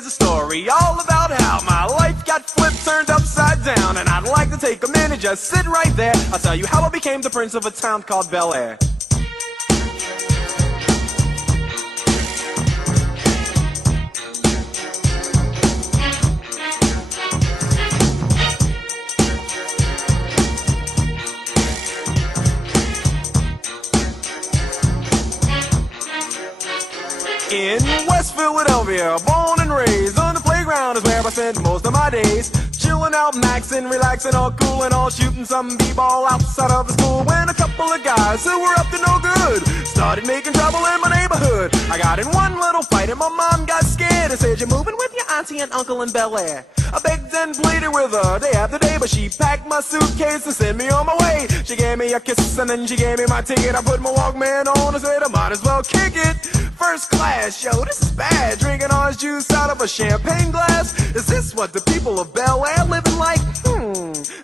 is a story all about how my life got flipped, turned upside down. And I'd like to take a minute, just sit right there. I'll tell you how I became the prince of a town called Bel Air. In West Philadelphia, born and raised, on the playground is where I spent most of my days. Chilling out, maxing, relaxing, all cool and all, shooting some b-ball outside of the school. When a couple of guys who were up to no good started making trouble in my neighborhood. I got in one little fight and my mom got scared and said, "You're moving with your auntie and uncle in Bel Air." I begged and pleaded with her day after day, but she packed my suitcase and sent me on my way. She gave me a kiss and then she gave me my ticket. I put my Walkman on and said I might as well kick it. First class, yo, this is bad. Drinking orange juice out of a champagne glass. Is this what the people of Bel Air living like?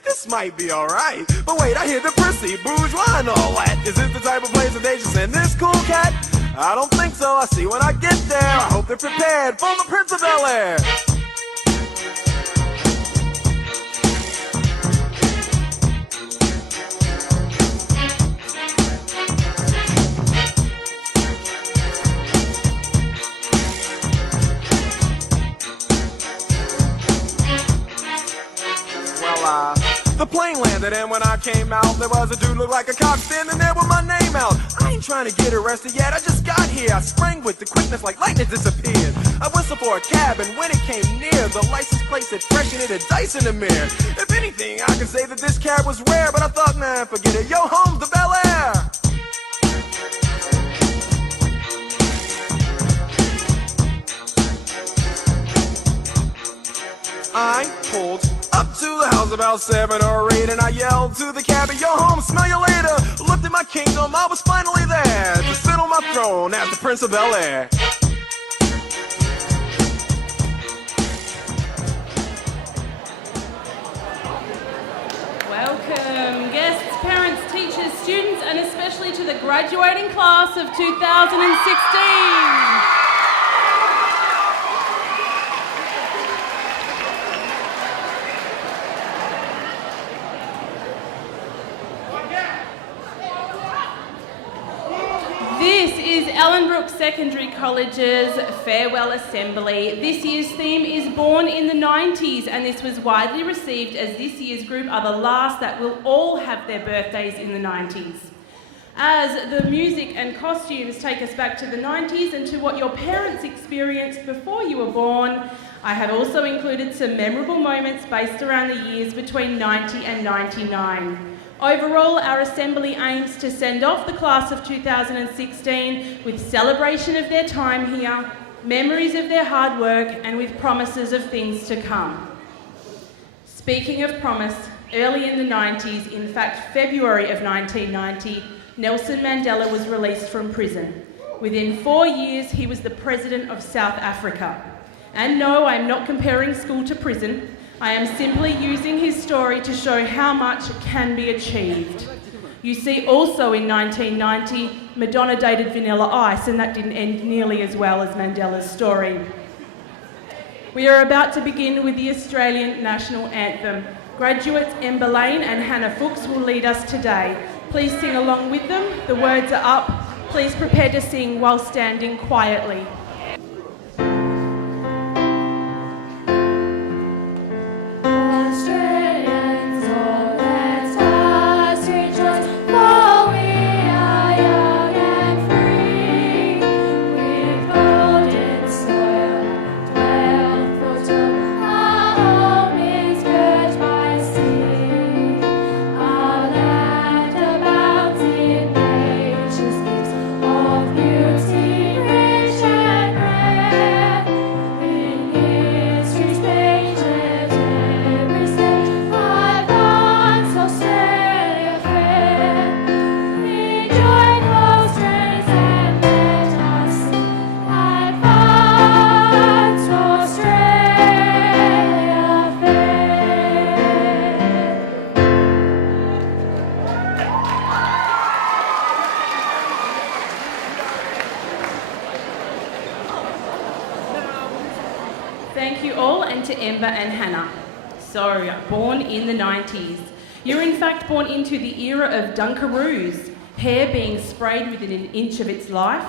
This might be alright. But wait, I hear the prissy, bourgeois and all that. Is this the type of place that they should send this cool cat? I don't think so. I see when I get there. I hope they're prepared for the Prince of Bel Air. The plane landed and when I came out, there was a dude looked like a cop standing there with my name out. I ain't trying to get arrested yet, I just got here. I sprang with the quickness like lightning disappeared. I whistled for a cab and when it came near, the license plate said fresh and it had dice in the mirror. If anything, I could say that this cab was rare, but I thought, man, forget it. Yo, home's to Bel Air. I pulled up to the house about 7 or 8 and I yelled to the cabbie, "Yo, home, smell you later." Looked at my kingdom, I was finally there to sit on my throne as the Prince of Bel Air. Welcome, guests, parents, teachers, students, and especially to the graduating class of 2016. This is Ellenbrook Secondary College's Farewell Assembly. This year's theme is Born in the 90s, and this was widely received as this year's group are the last that will all have their birthdays in the 90s. As the music and costumes take us back to the 90s and to what your parents experienced before you were born, I have also included some memorable moments based around the years between 90 and 99. Overall, our assembly aims to send off the class of 2016 with celebration of their time here, memories of their hard work, and with promises of things to come. Speaking of promise, early in the 90s, in fact February of 1990, Nelson Mandela was released from prison. Within 4 years, he was the President of South Africa. And no, I'm not comparing school to prison. I am simply using his story to show how much can be achieved. You see, also in 1990, Madonna dated Vanilla Ice, and that didn't end nearly as well as Mandela's story. We are about to begin with the Australian National Anthem. Graduates Ember Lane and Hannah Fuchs will lead us today. Please sing along with them. The words are up. Please prepare to sing while standing quietly. Beauty, rich and you all, and to Ember and Hannah. So, born in the 90s. You're in fact born into the era of Dunkaroos, hair being sprayed within an inch of its life,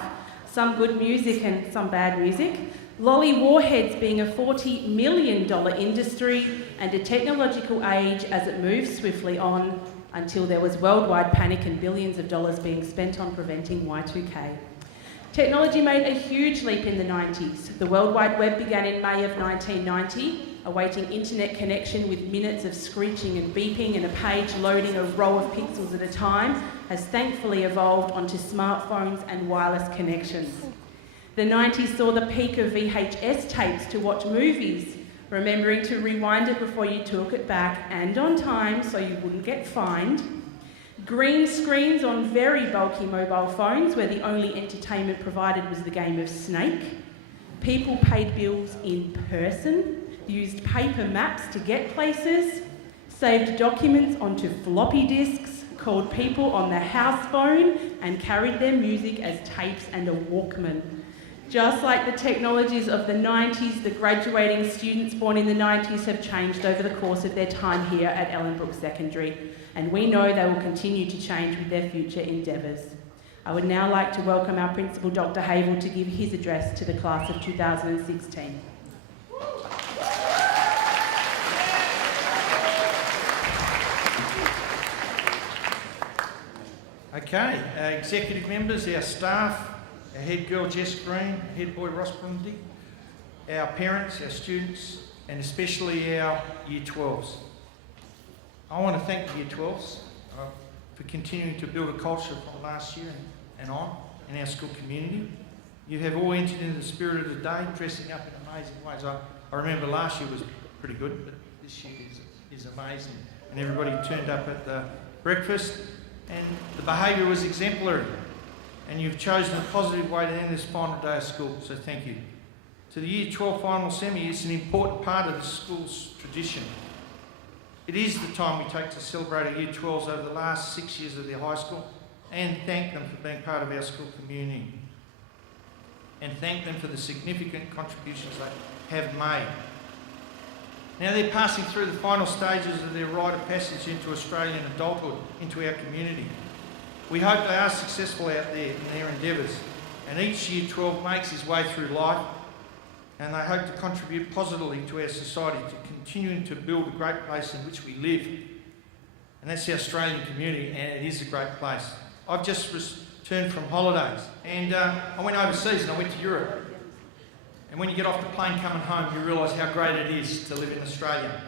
some good music and some bad music, lolly warheads being a $40 million industry, and a technological age as it moves swiftly on until there was worldwide panic and billions of dollars being spent on preventing Y2K. Technology made a huge leap in the 90s. The World Wide Web began in May of 1990, awaiting internet connection with minutes of screeching and beeping and a page loading a row of pixels at a time, has thankfully evolved onto smartphones and wireless connections. The 90s saw the peak of VHS tapes to watch movies, remembering to rewind it before you took it back and on time so you wouldn't get fined. Green screens on very bulky mobile phones where the only entertainment provided was the game of Snake. People paid bills in person, used paper maps to get places, saved documents onto floppy disks, called people on their house phone, and carried their music as tapes and a Walkman. Just like the technologies of the 90s, the graduating students born in the 90s have changed over the course of their time here at Ellenbrook Secondary, and we know they will continue to change with their future endeavours. I would now like to welcome our Principal, Dr. Havel, to give his address to the class of 2016. Okay, our executive members, our staff, our head girl Jess Green, head boy Ross Brundy, our parents, our students, and especially our Year 12s. I want to thank the Year 12s for continuing to build a culture from last year and on in our school community. You have all entered into the spirit of the day, dressing up in amazing ways. I remember last year was pretty good, but this year is amazing. And everybody turned up at the breakfast, and the behaviour was exemplary. And you've chosen a positive way to end this final day of school, so thank you. To the Year 12 final semi, it's an important part of the school's tradition. It is the time we take to celebrate our Year 12s over the last 6 years of their high school and thank them for being part of our school community and thank them for the significant contributions they have made. Now they're passing through the final stages of their rite of passage into Australian adulthood, into our community. We hope they are successful out there in their endeavours, and each Year 12 makes his way through life, and they hope to contribute positively to our society, to continuing to build a great place in which we live. And that's the Australian community, and it is a great place. I've just returned from holidays, and I went overseas and I went to Europe. And when you get off the plane coming home, you realise how great it is to live in Australia.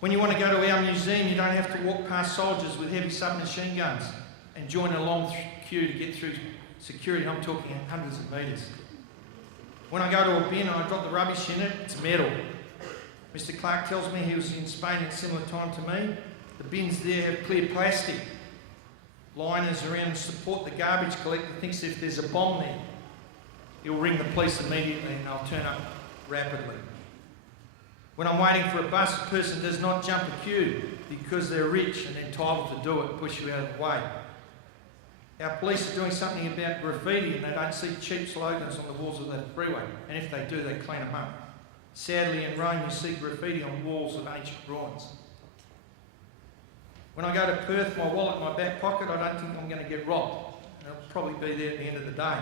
When you want to go to our museum, you don't have to walk past soldiers with heavy submachine guns and join a long queue to get through security. I'm talking hundreds of metres. When I go to a bin and I drop the rubbish in it, it's metal. Mr. Clark tells me he was in Spain at a similar time to me. The bins there have clear plastic. Liners around to support the garbage collector thinks if there's a bomb there, he'll ring the police immediately and they'll turn up rapidly. When I'm waiting for a bus, a person does not jump a queue because they're rich and entitled to do it and push you out of the way. Our police are doing something about graffiti and they don't see cheap slogans on the walls of the freeway, and if they do, they clean them up. Sadly, in Rome, you see graffiti on walls of ancient ruins. When I go to Perth, my wallet in my back pocket, I don't think I'm going to get robbed. It'll probably be there at the end of the day.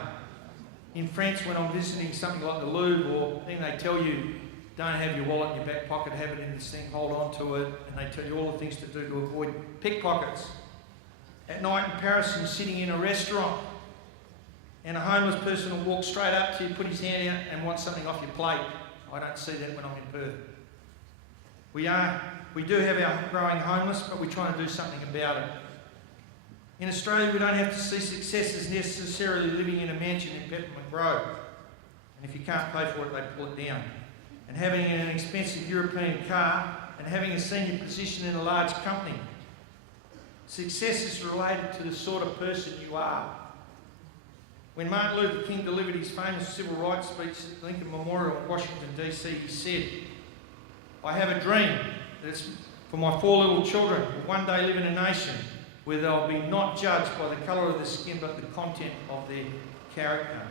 In France, when I'm visiting something like the Louvre, or then they tell you, don't have your wallet in your back pocket, have it in this thing, hold on to it, and they tell you all the things to do to avoid pickpockets. At night in Paris, you're sitting in a restaurant, and a homeless person will walk straight up to you, put his hand out, and want something off your plate. I don't see that when I'm in Perth. We do have our growing homeless, but we're trying to do something about it. In Australia, we don't have to see success as necessarily living in a mansion in Peppermint Grove. And if you can't pay for it, they pull it down. And having an expensive European car and having a senior position in a large company. Success is related to the sort of person you are. When Martin Luther King delivered his famous civil rights speech at the Lincoln Memorial in Washington, D.C., he said, "I have a dream that it's for my 4 little children who one day live in a nation where they'll be not judged by the colour of their skin but the content of their character,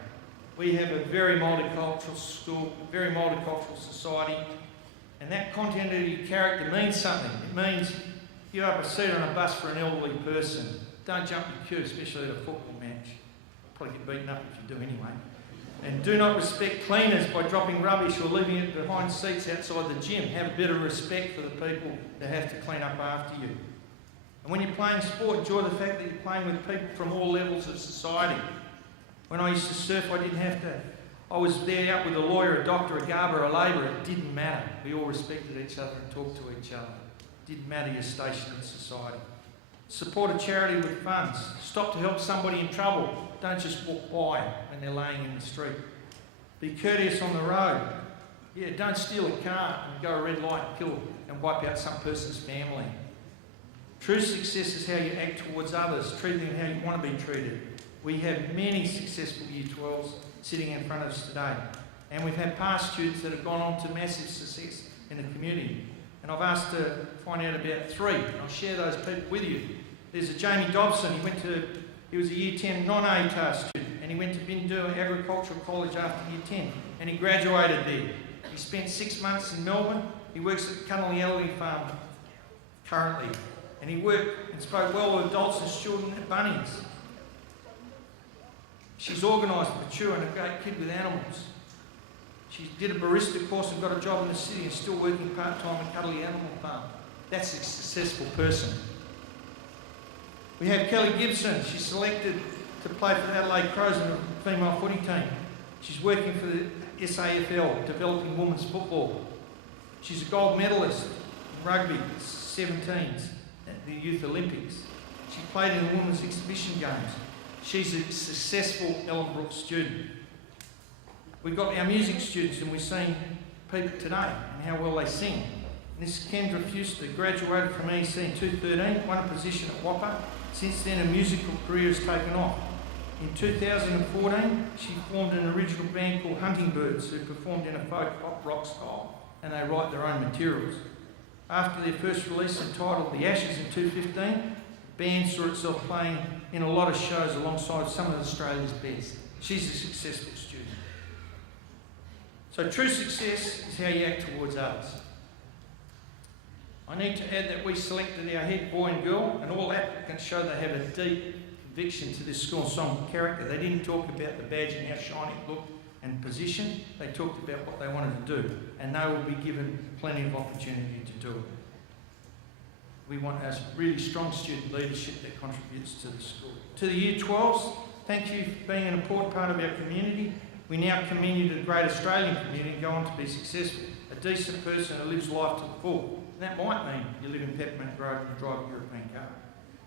We have a very multicultural school, very multicultural society, and that continuity character means something. It means you have a seat on a bus for an elderly person. Don't jump in the queue, especially at a football match. Probably get beaten up if you do anyway. And do not respect cleaners by dropping rubbish or leaving it behind seats outside the gym. Have a bit of respect for the people that have to clean up after you. And when you're playing sport, enjoy the fact that you're playing with people from all levels of society. When I used to surf, I didn't have to. I was there out with a lawyer, a doctor, a garber, a labourer. It didn't matter. We all respected each other and talked to each other. It didn't matter your station in society. Support a charity with funds. Stop to help somebody in trouble. Don't just walk by when they're laying in the street. Be courteous on the road. Yeah, don't steal a car and go a red light and kill and wipe out some person's family. True success is how you act towards others, treat them how you want to be treated. We have many successful Year 12s sitting in front of us today. And we've had past students that have gone on to massive success in the community. And I've asked to find out about 3, and I'll share those people with you. There's a Jamie Dobson. He was a Year 10 non-ATAR student, and he went to Bindua Agricultural College after Year 10, and he graduated there. He spent 6 months in Melbourne. He works at the Cunnelly Ellery Farm currently, and he worked and spoke well with adults and children at Bunnings. She's organised, mature, and a great kid with animals. She did a barista course and got a job in the city and still working part-time at Cuddly Animal Farm. That's a successful person. We have Kelly Gibson. She's selected to play for the Adelaide Crows in the female footy team. She's working for the SAFL, developing women's football. She's a gold medalist in rugby, 17s, at the Youth Olympics. She played in the Women's Exhibition Games. She's a successful Ellenbrook student. We've got our music students, and we've seen people today and how well they sing. And this is Kendra Fuster, graduated from EC in 2013, won a position at Whopper. Since then, her musical career has taken off. In 2014, she formed an original band called Hunting Birds, who performed in a folk pop rock style, and they write their own materials. After their first release entitled The Ashes in 2015, the band saw itself playing in a lot of shows alongside some of Australia's best. She's a successful student. So true success is how you act towards others. I need to add that we selected our head boy and girl, and all applicants show they have a deep conviction to this school and song character. They didn't talk about the badge and how shiny it looked and position. They talked about what they wanted to do, and they will be given plenty of opportunity to do it. We want a really strong student leadership that contributes to the school. To the Year 12s, thank you for being an important part of our community. We now commend you to the great Australian community and go on to be successful. A decent person who lives life to the full. And that might mean you live in Peppermint Grove and drive a European car.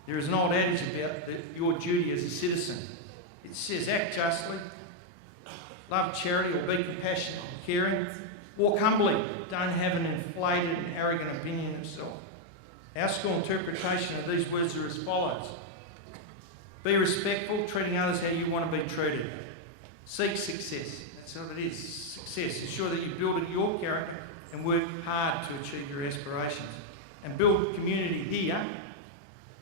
There is an old adage about your duty as a citizen. It says, act justly, love charity or be compassionate and caring, walk humbly, don't have an inflated and arrogant opinion of self. Our school interpretation of these words are as follows. Be respectful, treating others how you want to be treated. Seek success. That's what it is, success. Ensure that you build your character and work hard to achieve your aspirations. And build community here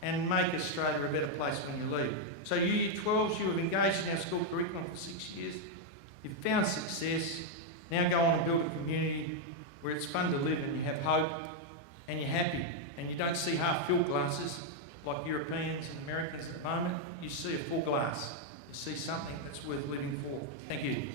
and make Australia a better place when you leave. So you Year 12s, you have engaged in our school curriculum for 6 years. You've found success. Now go on and build a community where it's fun to live and you have hope and you're happy. And you don't see half-filled glasses like Europeans and Americans at the moment. You see a full glass. You see something that's worth living for. Thank you.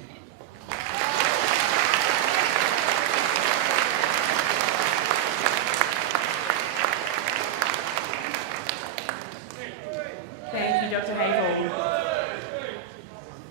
Thank you, Dr. Havel.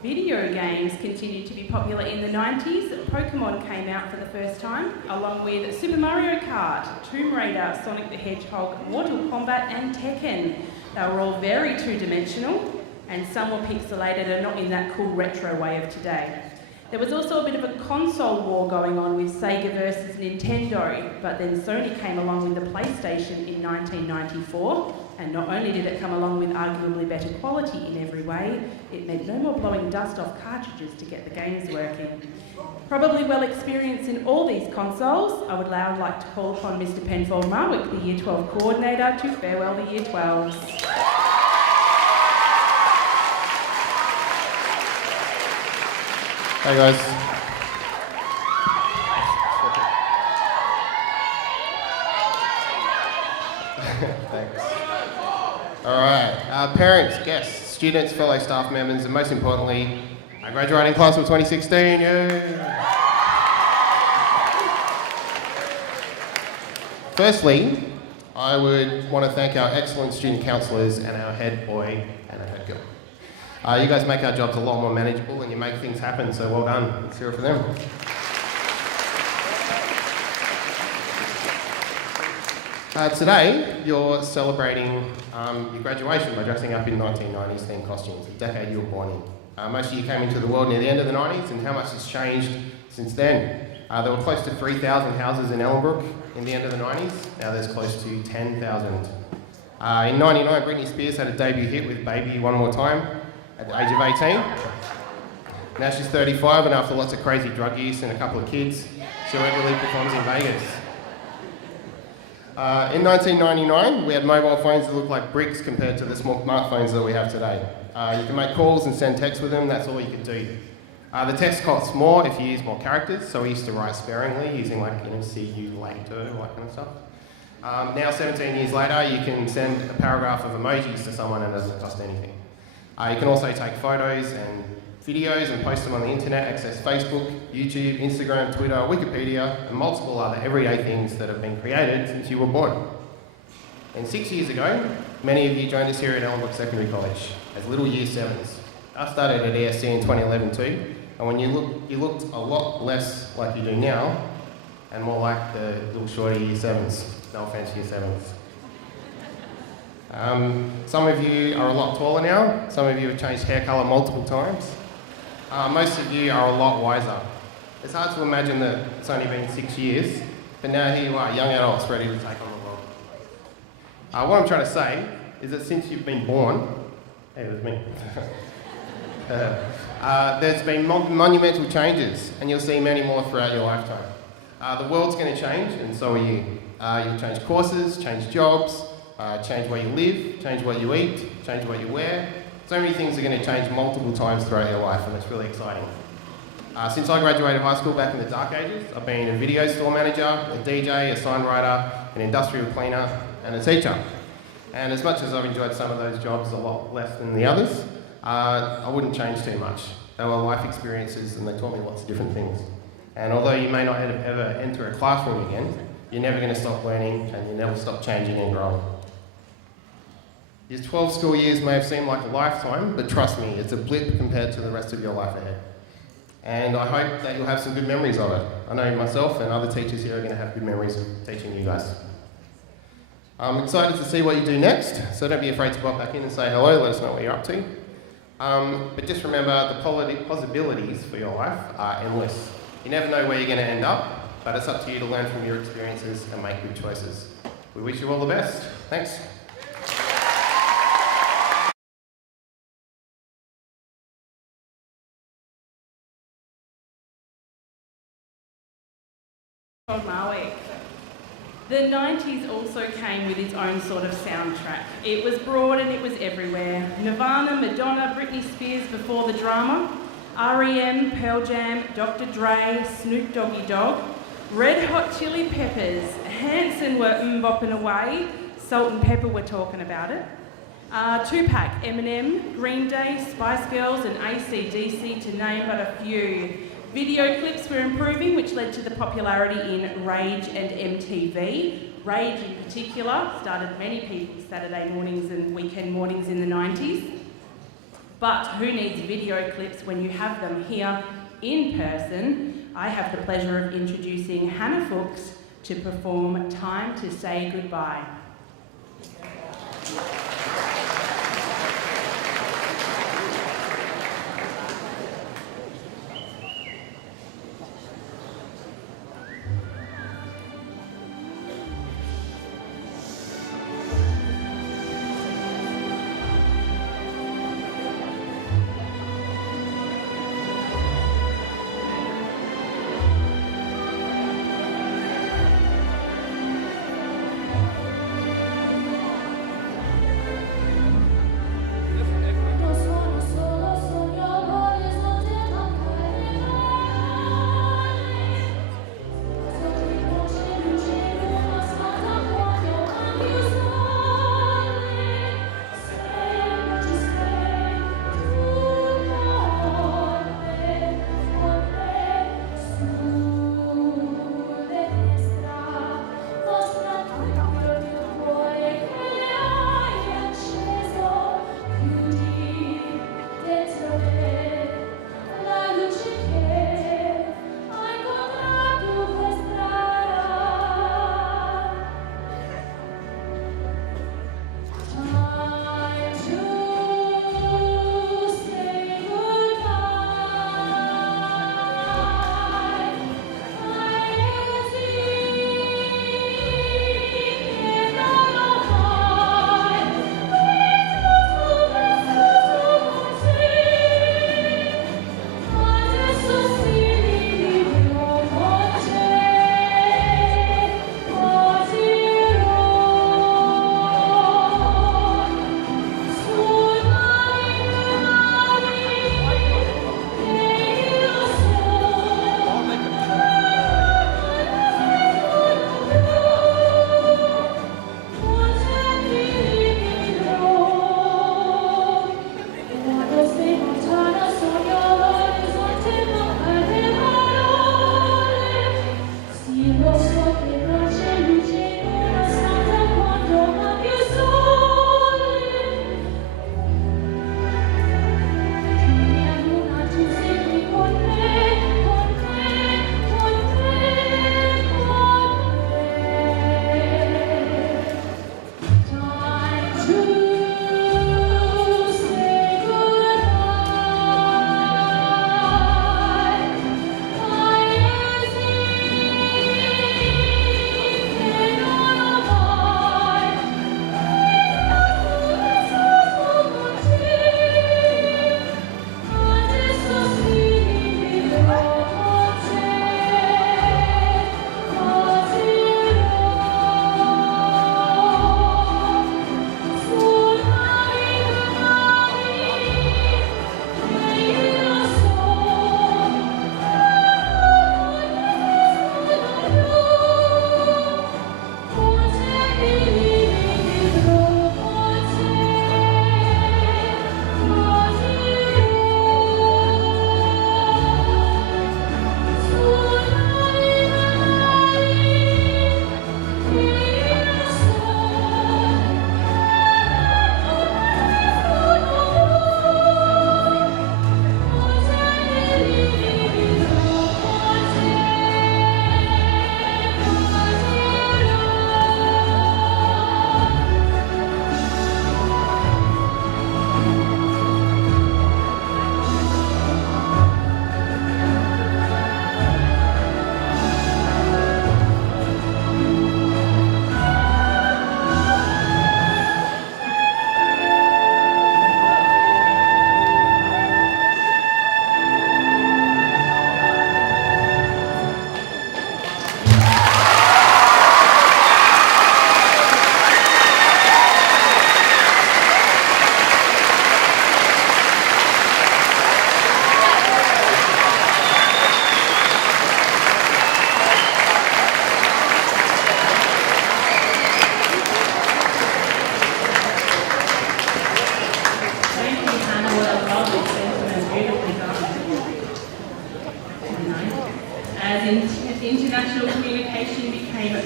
Video games continued to be popular in the 90s. Pokemon came out for the first time, along with Super Mario Kart, Tomb Raider, Sonic the Hedgehog, Mortal Kombat and Tekken. They were all very two-dimensional, and some were pixelated and not in that cool retro way of today. There was also a bit of a console war going on with Sega versus Nintendo, but then Sony came along with the PlayStation in 1994, and not only did it come along with arguably better quality in every way, it meant no more blowing dust off cartridges to get the games working. Probably well experienced in all these consoles, I would now like to call upon Mr. Penfold Marwick, the Year 12 coordinator, to farewell the Year 12s. Hey guys. Thanks. All right, parents, guests, students, fellow staff members, and most importantly, our graduating class of 2016. Yay. Firstly, I would want to thank our excellent student counsellors and our head boy and our head girl. You guys make our jobs a lot more manageable and you make things happen, so well done. Let's hear it for them. Today, you're celebrating your graduation by dressing up in 1990s themed costumes, the decade you were born in. Most of you came into the world near the end of the 90s, and how much has changed since then? There were close to 3,000 houses in Ellenbrook in the end of the 90s. Now there's close to 10,000. In 99, Britney Spears had a debut hit with Baby One More Time at the age of 18. Now she's 35, and after lots of crazy drug use and a couple of kids, she regularly performs in Vegas. In 1999, we had mobile phones that looked like bricks compared to the smartphones that we have today. You can make calls and send texts with them, that's all you could do. The text costs more if you use more characters, so we used to write sparingly using like, see you later, all that kind of stuff. Now, 17 years later, you can send a paragraph of emojis to someone and it doesn't cost anything. You can also take photos and videos and post them on the internet, access Facebook, YouTube, Instagram, Twitter, Wikipedia, and multiple other everyday things that have been created since you were born. And 6 years ago, many of you joined us here at Ellenbrook Secondary College as little year 7s. I started at ESC in 2011 too, and when you looked a lot less like you do now, and more like the little shorty year 7s. No offence, year 7s. Some of you are a lot taller now. Some of you have changed hair colour multiple times. Most of you are a lot wiser. It's hard to imagine that it's only been 6 years, but now here you are, young adults ready to take on the world. What I'm trying to say is that since you've been born, hey, it was me. There's been monumental changes, and you'll see many more throughout your lifetime. The world's going to change, and so are you. You'll change courses, change jobs, change where you live, change what you eat, change what you wear. So many things are going to change multiple times throughout your life, and it's really exciting. Since I graduated high school back in the dark ages, I've been a video store manager, a DJ, a sign writer, an industrial cleaner, and a teacher. And as much as I've enjoyed some of those jobs a lot less than the others, I wouldn't change too much. They were life experiences and they taught me lots of different things. And although you may not ever enter a classroom again, you're never going to stop learning and you never stop changing and growing. These 12 school years may have seemed like a lifetime, but trust me, it's a blip compared to the rest of your life ahead. And I hope that you'll have some good memories of it. I know myself and other teachers here are going to have good memories of teaching you guys. I'm excited to see what you do next, so don't be afraid to pop back in and say hello, let us know what you're up to. But just remember, the possibilities for your life are endless. You never know where you're going to end up, but it's up to you to learn from your experiences and make good choices. We wish you all the best. Thanks. The 90s also came with its own sort of soundtrack. It was broad and it was everywhere. Nirvana, Madonna, Britney Spears before the drama, R.E.M., Pearl Jam, Dr. Dre, Snoop Doggy Dogg, Red Hot Chili Peppers, Hanson were bopping away, Salt and Pepper were talking about it. Tupac, Eminem, Green Day, Spice Girls and AC/DC to name but a few. Video clips were improving, which led to the popularity in Rage and MTV. Rage in particular started many people's Saturday mornings and weekend mornings in the 90s. But who needs video clips when you have them here in person? I have the pleasure of introducing Hannah Fuchs to perform Time to Say Goodbye.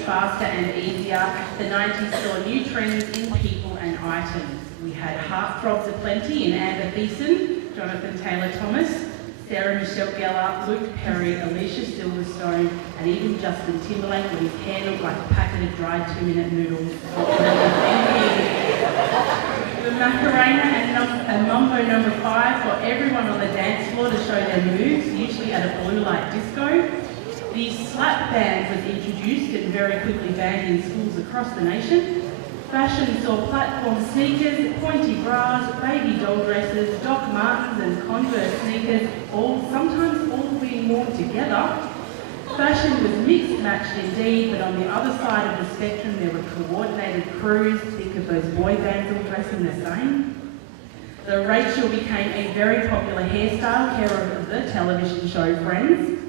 faster and easier, the 90s saw new trends in people and items. We had heartthrobs aplenty in Amber Thiessen, Jonathan Taylor Thomas, Sarah Michelle Gellar, Luke Perry, Alicia Silverstone, and even Justin Timberlake with his hair looked like a packet of dried 2-minute noodles. The Macarena and Mambo number 5 got everyone on the dance floor to show their moves, usually at a blue light disco. The slap band was introduced and very quickly banned in schools across the nation. Fashion saw platform sneakers, pointy bras, baby doll dresses, Doc Martens and Converse sneakers, sometimes all being worn together. Fashion was mixed matched indeed, but on the other side of the spectrum there were coordinated crews, think of those boy bands all dressing the same. The Rachel became a very popular hairstyle, care of the television show Friends.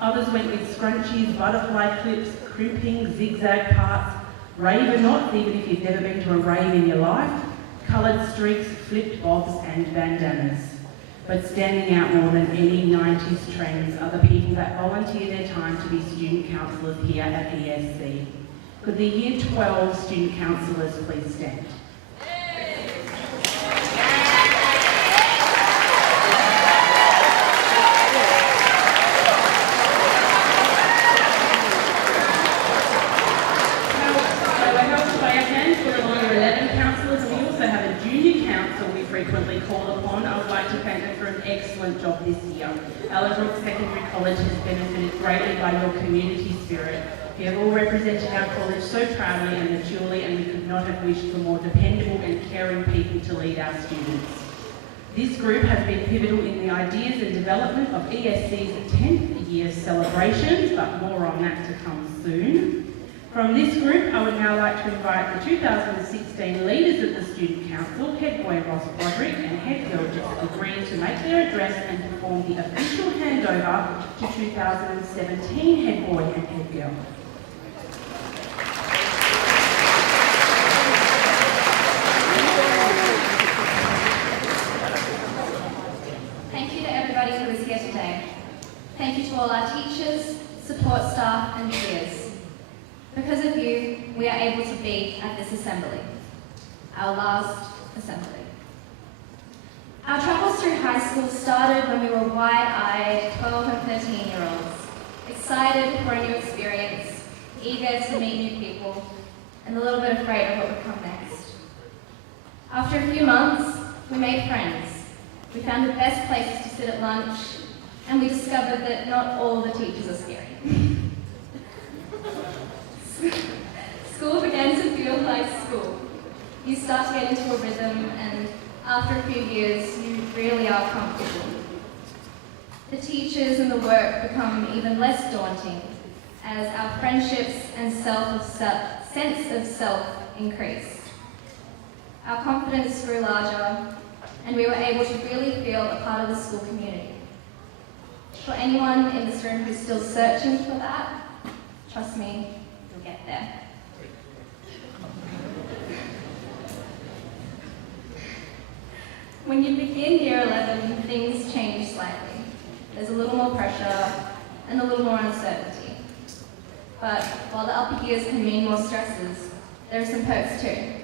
Others went with scrunchies, butterfly clips, crimping, zigzag parts, raver knots, even if you've never been to a rave in your life, coloured streaks, flipped bobs and bandanas. But standing out more than any 90s trends are the people that volunteer their time to be student counsellors here at ESC. Could the Year 12 student counsellors please stand? Frequently called upon. I would like to thank them for an excellent job this year. Ellenbrook Secondary College has benefited greatly by your community spirit. You have all represented our college so proudly and maturely, and we could not have wished for more dependable and caring people to lead our students. This group has been pivotal in the ideas and development of ESC's 10th year celebrations, but more on that to come soon. From this group, I would now like to invite the 2016 leaders of the Student Council, Head Boy Ross Broderick and Head Girl Jessica Green, to make their address and perform the official handover to 2017 Head Boy and Head Girl. Thank you to everybody who is here today. Thank you to all our teachers, support staff and peers. Because of you, we are able to be at this assembly, our last assembly. Our travels through high school started when we were wide-eyed 12 and 13-year-olds, excited for a new experience, eager to meet new people, and a little bit afraid of what would come next. After a few months, we made friends. We found the best places to sit at lunch, and we discovered that not all the teachers are scary. School began to feel like school. You start to get into a rhythm, and after a few years, you really are comfortable. The teachers and the work become even less daunting as our friendships and sense of self increase. Our confidence grew larger, and we were able to really feel a part of the school community. For anyone in this room who's still searching for that, trust me, you'll get there. When you begin year 11, things change slightly. There's a little more pressure and a little more uncertainty. But while the upper years can mean more stresses, there are some perks too,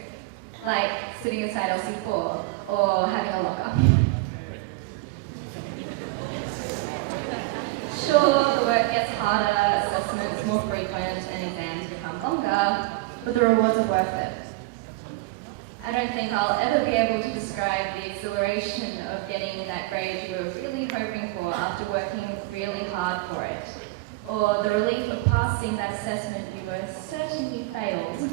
like sitting inside LC4 or having a locker. Sure, the work gets harder, assessments more frequent, and exams become longer, but the rewards are worth it. I don't think I'll ever be able to describe the exhilaration of getting that grade you were really hoping for after working really hard for it, or the relief of passing that assessment you were certain you failed.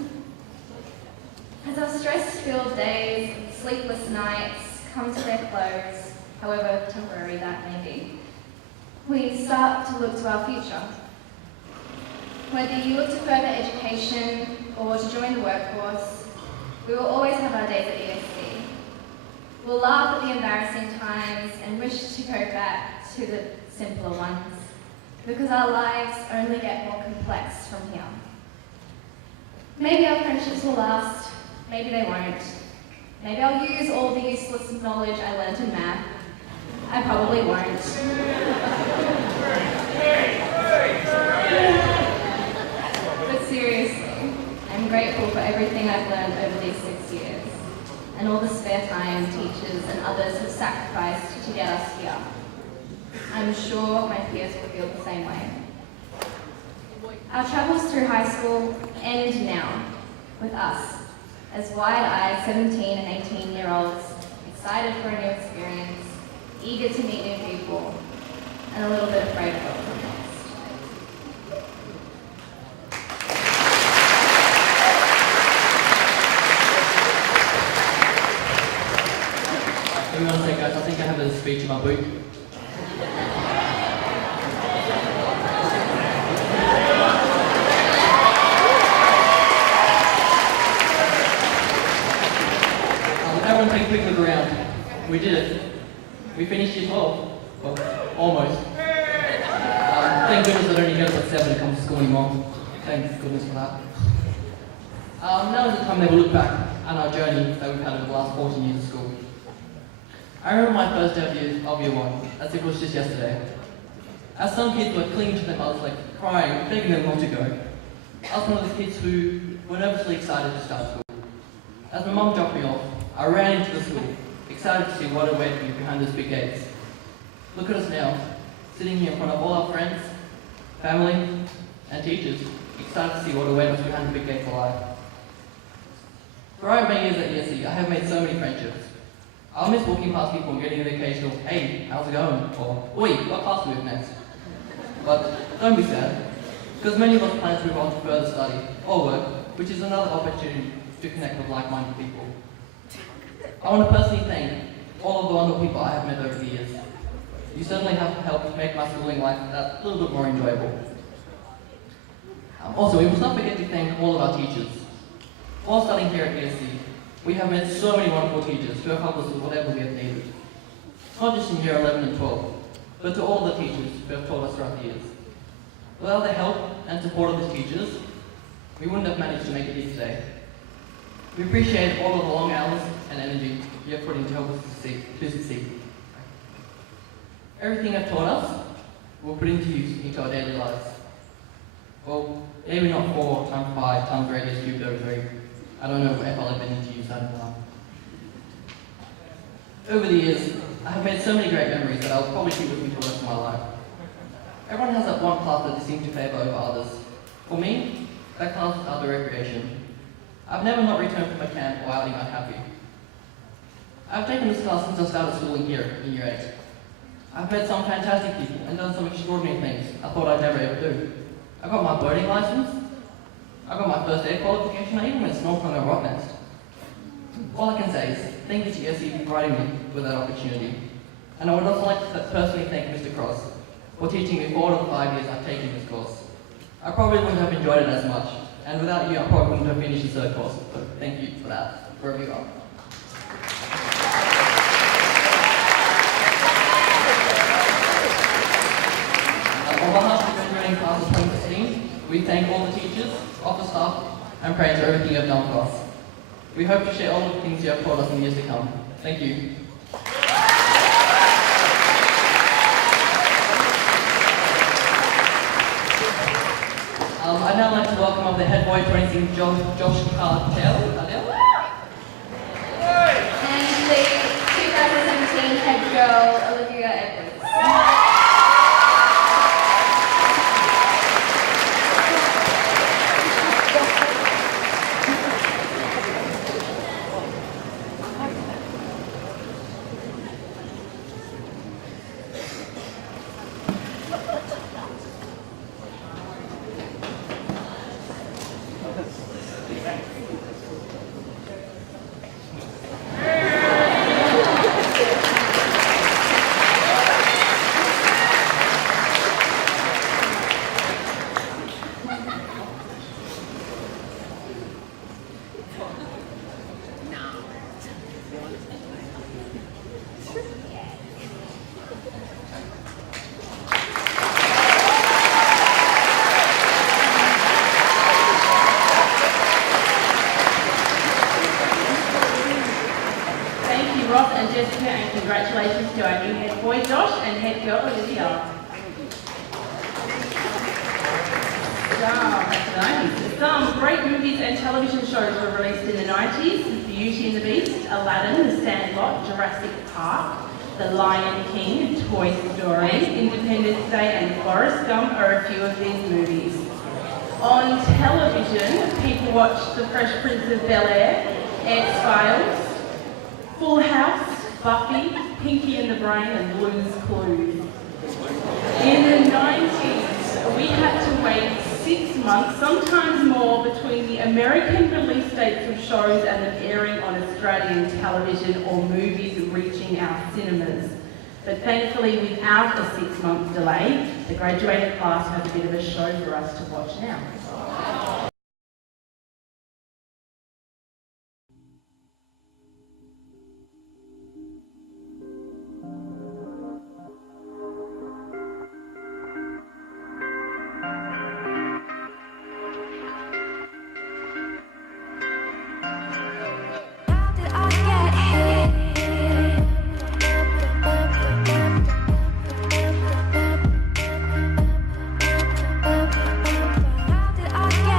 As our stress-filled days, sleepless nights come to their close, however temporary that may be, we start to look to our future. Whether you look to further education or to join the workforce, we will always have our days at ESC. We'll laugh at the embarrassing times and wish to go back to the simpler ones, because our lives only get more complex from here. Maybe our friendships will last, maybe they won't. Maybe I'll use all the useless knowledge I learned in math. I probably won't. But seriously, I'm grateful for everything I've learned over these 6 years, and all the spare time teachers and others have sacrificed to get us here. I'm sure my peers will feel the same way. Our travels through high school end now, with us, as wide-eyed 17 and 18-year-olds, excited for a new experience, eager to meet new people, and a little bit afraid of what comes next. Give me 1 second, guys. I think I have a speech in my book. Everyone take a quick look around. We did it. We finished year 12. Well, almost. Thank goodness I don't even get up at 7 to come to school anymore. Thank goodness for that. Now is the time that we look back at our journey that we've had over the last 14 years of school. I remember my first day of year 1, as if it was just yesterday. As some kids were clinging to their mothers, like crying, begging them not to go. I was one of those kids who were nervously excited to start school. As my mum dropped me off, I ran into the school, excited to see what awaited me behind those big gates. Look at us now, sitting here in front of all our friends, family, and teachers, excited to see what awaits us behind the big gates of life. Throughout my years at ESC, I have made so many friendships. I'll miss walking past people and getting the occasional, "Hey, how's it going?" or "Oi, what class do we have next?" But don't be sad, because many of us plan to move on to further study or work, which is another opportunity to connect with like-minded people. I want to personally thank all of the wonderful people I have met over the years. You certainly have helped make my schooling life that little bit more enjoyable. Also, we must not forget to thank all of our teachers. While studying here at ESC, we have met so many wonderful teachers who have helped us with whatever we have needed. Not just in year 11 and 12, but to all the teachers who have taught us throughout the years. Without the help and support of the teachers, we wouldn't have managed to make it here today. We appreciate all of the long hours and energy you have put in to help us succeed. Everything you've taught us, we'll put into use into our daily lives. Well, maybe not 4 times 5 times radius cubed over 3. I don't know if I'll ever need to use that in life. Over the years, I have made so many great memories that I'll probably keep with me for the rest of my life. Everyone has that one class that they seem to favour over others. For me, that class is outdoor recreation. I've never not returned from a camp or outing unhappy. I've taken this class since I started schooling here in year 8. I've met some fantastic people and done some extraordinary things I thought I'd never ever do. I got my boating license, I got my first aid qualification, I even went snorkeling at Rock Nest. All I can say is, thank you to ESC for providing me with that opportunity. And I would also like to personally thank Mr. Cross for teaching me for all of the 5 years I've taken this course. I probably wouldn't have enjoyed it as much, and without you I probably wouldn't have finished the 3rd course. So thank you for that, wherever you are. On behalf of the graduating class of 2016, we thank all the teachers, office staff, and parents for everything you have done for us. We hope to share all of the things you have taught us in years to come. Thank you. I'd now like to welcome up the head boy 26, Josh Cartel. And the 2017 head girl, Olivia Edwards. Congratulations to our new head boy Josh and head girl Olivia. So, that's nice. So, and television shows were released in the 90s: Beauty and the Beast, Aladdin, The Sandlot, Jurassic Park, The Lion King, Toy Story, Independence Day, and Forrest Gump are a few of these movies. On television, people watched The Fresh Prince of Bel-Air, X-Files, Full House, Buffy, Pinky and the Brain, and Blue's Clues. In the 90s, we had to wait 6 months, sometimes more, between the American release dates of shows and them airing on Australian television or movies reaching our cinemas. But thankfully, without a 6-month delay, the graduating class has a bit of a show for us to watch now. I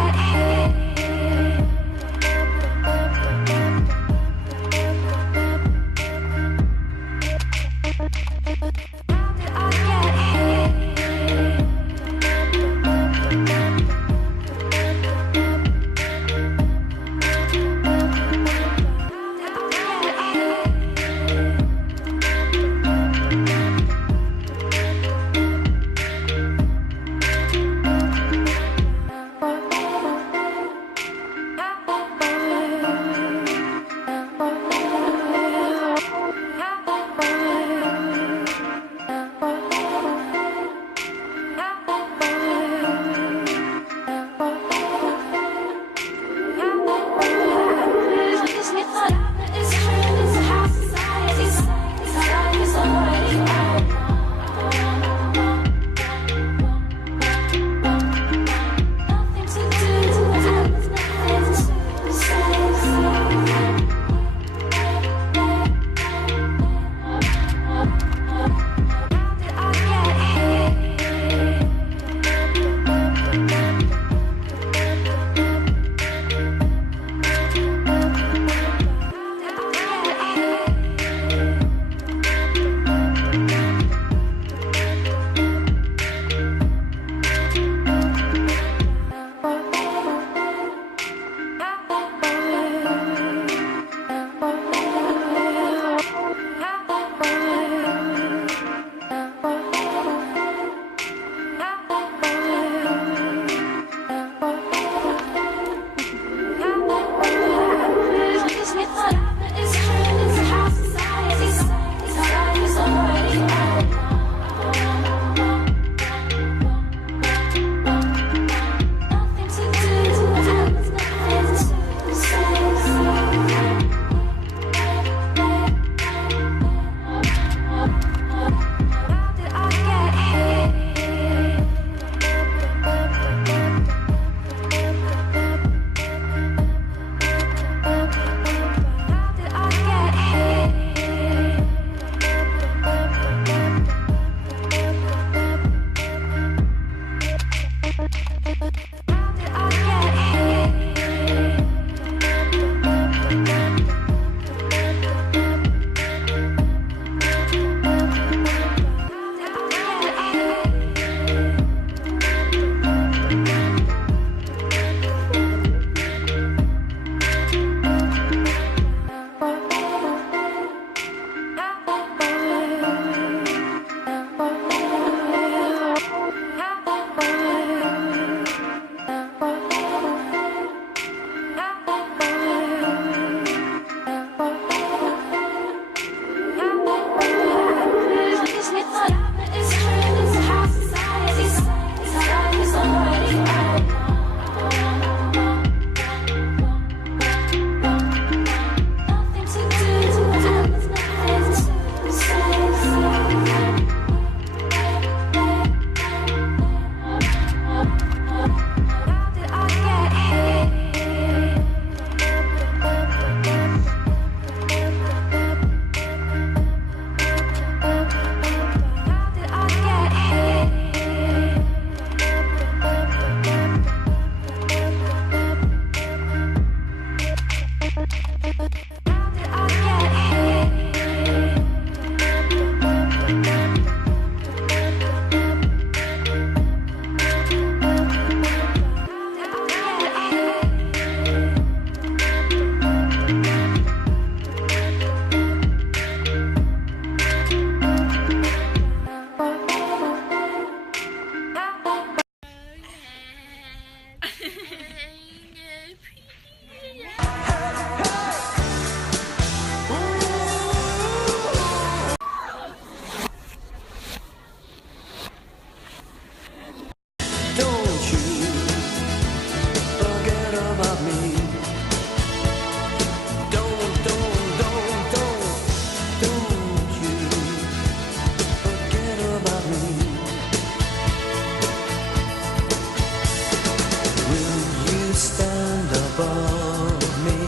above me.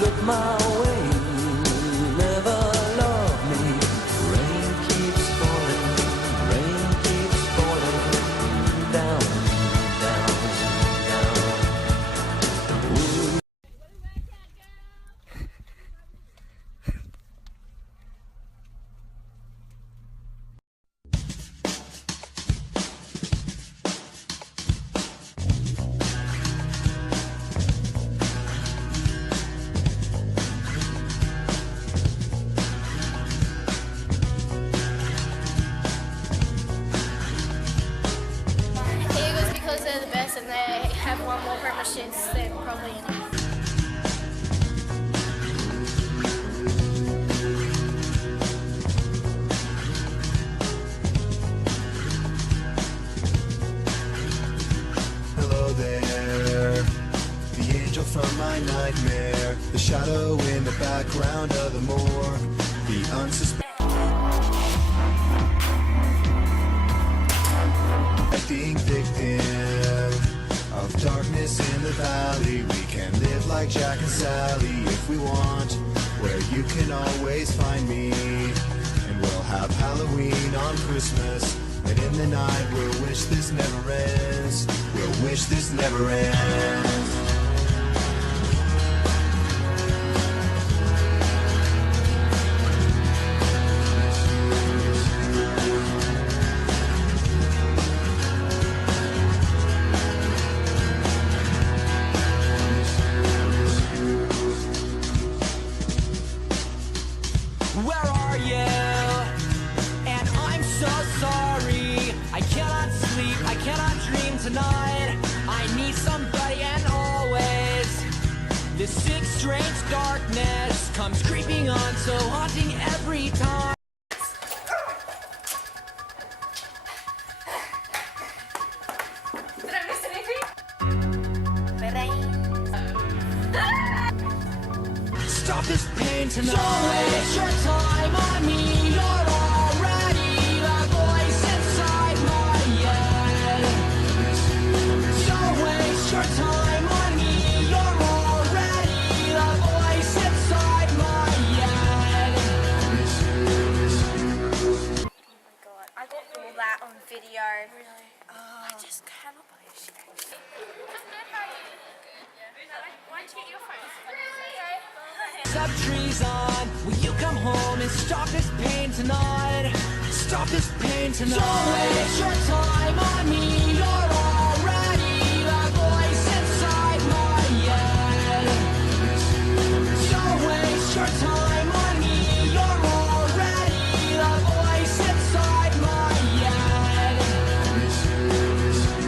Look my way, never love me. Rain keeps falling down, down, down. Ooh. Eagles because they're the best and they have won more premierships than probably anyone. Hello there, the angel from my nightmare, the shadow in the background of the morgue, the unsuspecting victim of darkness in the valley. We can live like Jack and Sally if we want, where you can always find me, and we'll have Halloween on Christmas. And in the night we'll wish this never ends. We'll wish this never ends. Where are you? And I'm so sorry. I cannot sleep, I cannot dream tonight. I need somebody and always. This sick, strange darkness comes creeping on, so haunting every time. Did I miss anything? Stop this pain tonight. Don't waste your time on me. You're already the voice inside my head. Don't waste your time on me. You're already the voice inside my head. Oh my god, I got all that on video. Really? I just cannot believe she actually. Why don't you get your phone? Okay. Up trees on. Will you come home and stop this pain tonight? Stop this pain tonight. Don't waste your time on me. You're already the voice inside my head. Don't waste your time on me. You're already the voice inside my head. Don't waste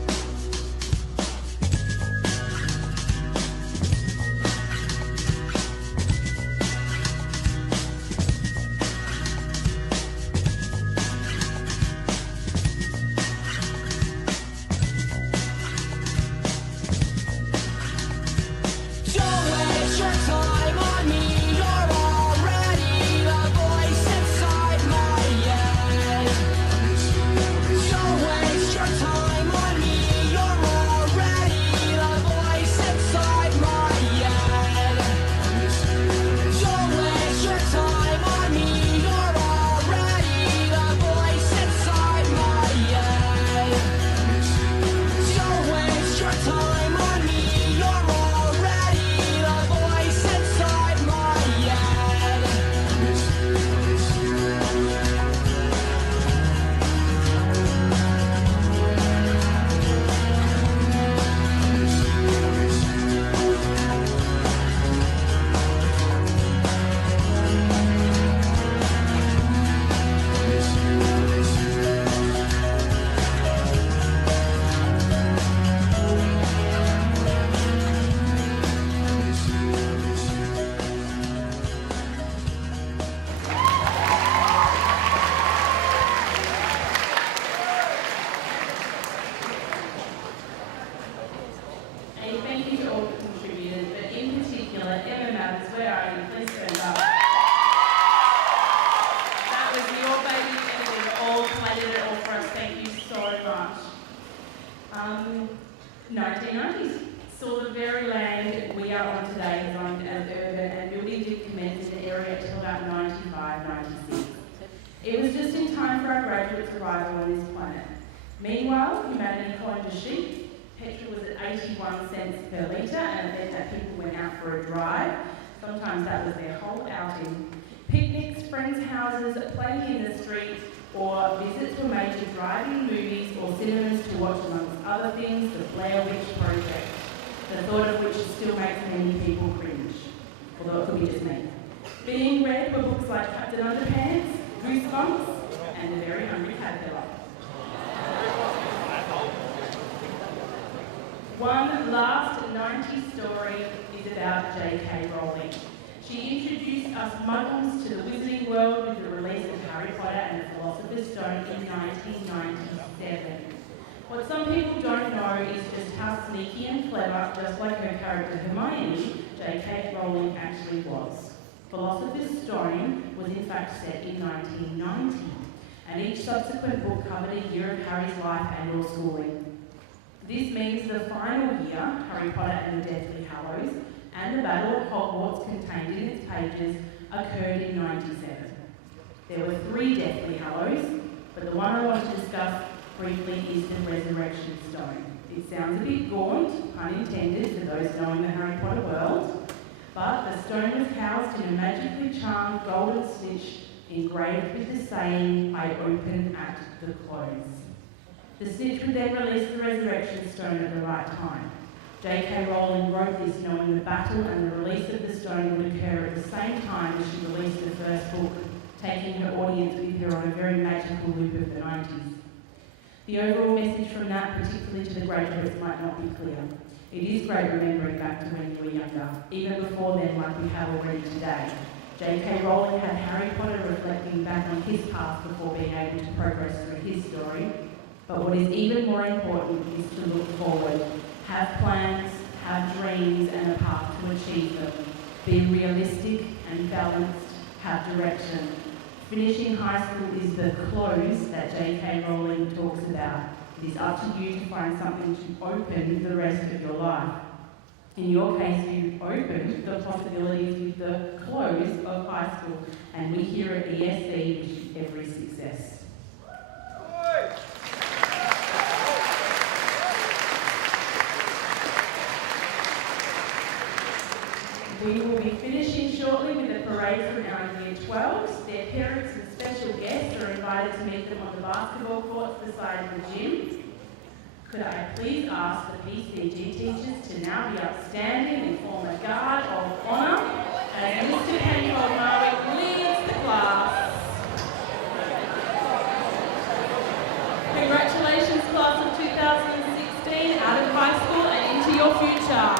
your time on me. You're already the voice inside my head. Don't waste your time on me. You're already the voice inside my head. Don't waste your time on me. You're already the voice inside my head. Don't waste your time on me. You're already the voice inside my head. A thank you to all the contributors, but in particular, Emma Mathers, where are you? Please stand up. That was your baby and we've all played it all for us. Thank you so much. 1990s saw the very land we are on today zoned as urban, and building did commence in the area until about 95, 96. It was just in time for our graduates' arrival on this planet. Meanwhile, humanity cloned a sheep, petrol was at 81 cents per litre, and it meant that people went out for a drive. Sometimes that was their whole outing. Picnics, friends' houses, playing in the street, or visits were made to drive-in movies or cinemas to watch, amongst other things, the Blair Witch Project, the thought of which still makes many people cringe, although it could be just me. Being read were books like Captain Underpants, Goosebumps, and The Very Hungry Caterpillar. One last 90s story is about J.K. Rowling. She introduced us muggles to the wizarding world with the release of Harry Potter and the Philosopher's Stone in 1997. What some people don't know is just how sneaky and clever, just like her character Hermione, J.K. Rowling actually was. Philosopher's Stone was in fact set in 1990, and each subsequent book covered a year of Harry's life and or schooling. This means the final year, Harry Potter and the Deathly Hallows, and the Battle of Hogwarts contained in its pages occurred in 97. There were 3 Deathly Hallows, but the one I want to discuss briefly is the Resurrection Stone. It sounds a bit gaunt, pun intended, for those knowing the Harry Potter world, but the stone was housed in a magically charmed golden snitch engraved with the saying, "I open at the close." The snitch would then release the Resurrection Stone at the right time. J.K. Rowling wrote this knowing the battle and the release of the stone would occur at the same time as she released the first book, taking her audience with her on a very magical loop of the 90s. The overall message from that, particularly to the graduates, might not be clear. It is great remembering back to when you were younger, even before then like we have already today. J.K. Rowling had Harry Potter reflecting back on his past before being able to progress through his story. But what is even more important is to look forward. Have plans, have dreams and a path to achieve them. Be realistic and balanced, have direction. Finishing high school is the close that J.K. Rowling talks about. It is up to you to find something to open the rest of your life. In your case, you opened the possibilities with the close of high school, and we here at ESC wish you every success. We will be finishing shortly with a parade from our Year 12s. Their parents and special guests are invited to meet them on the basketball courts beside the gym. Could I please ask the PCG teachers to now be upstanding and form a guard of honour as Mr. Penfold Marwick leads the class. Congratulations, class of 2016, out of high school and into your future.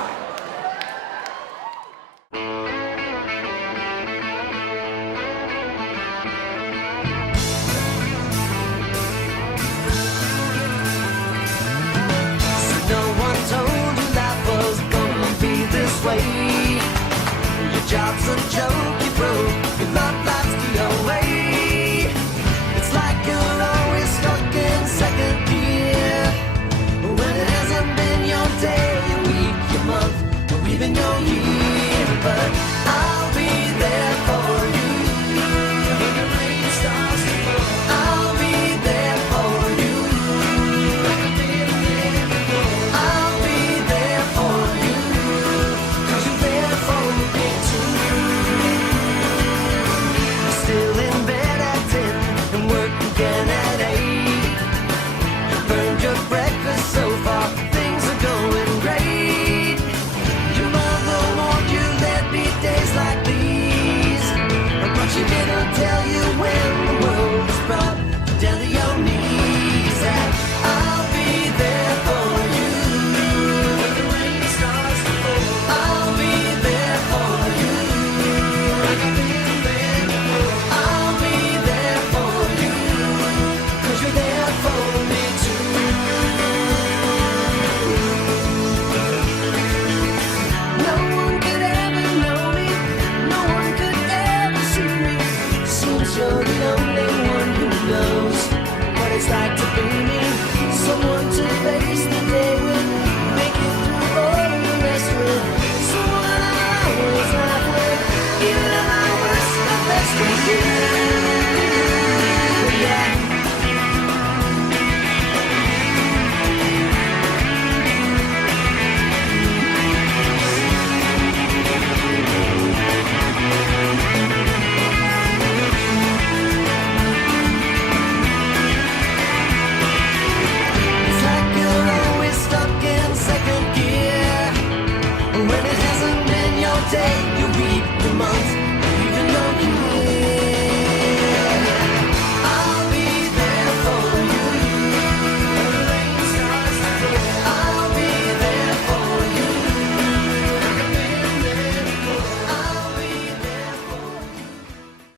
Your job's a joke you broke.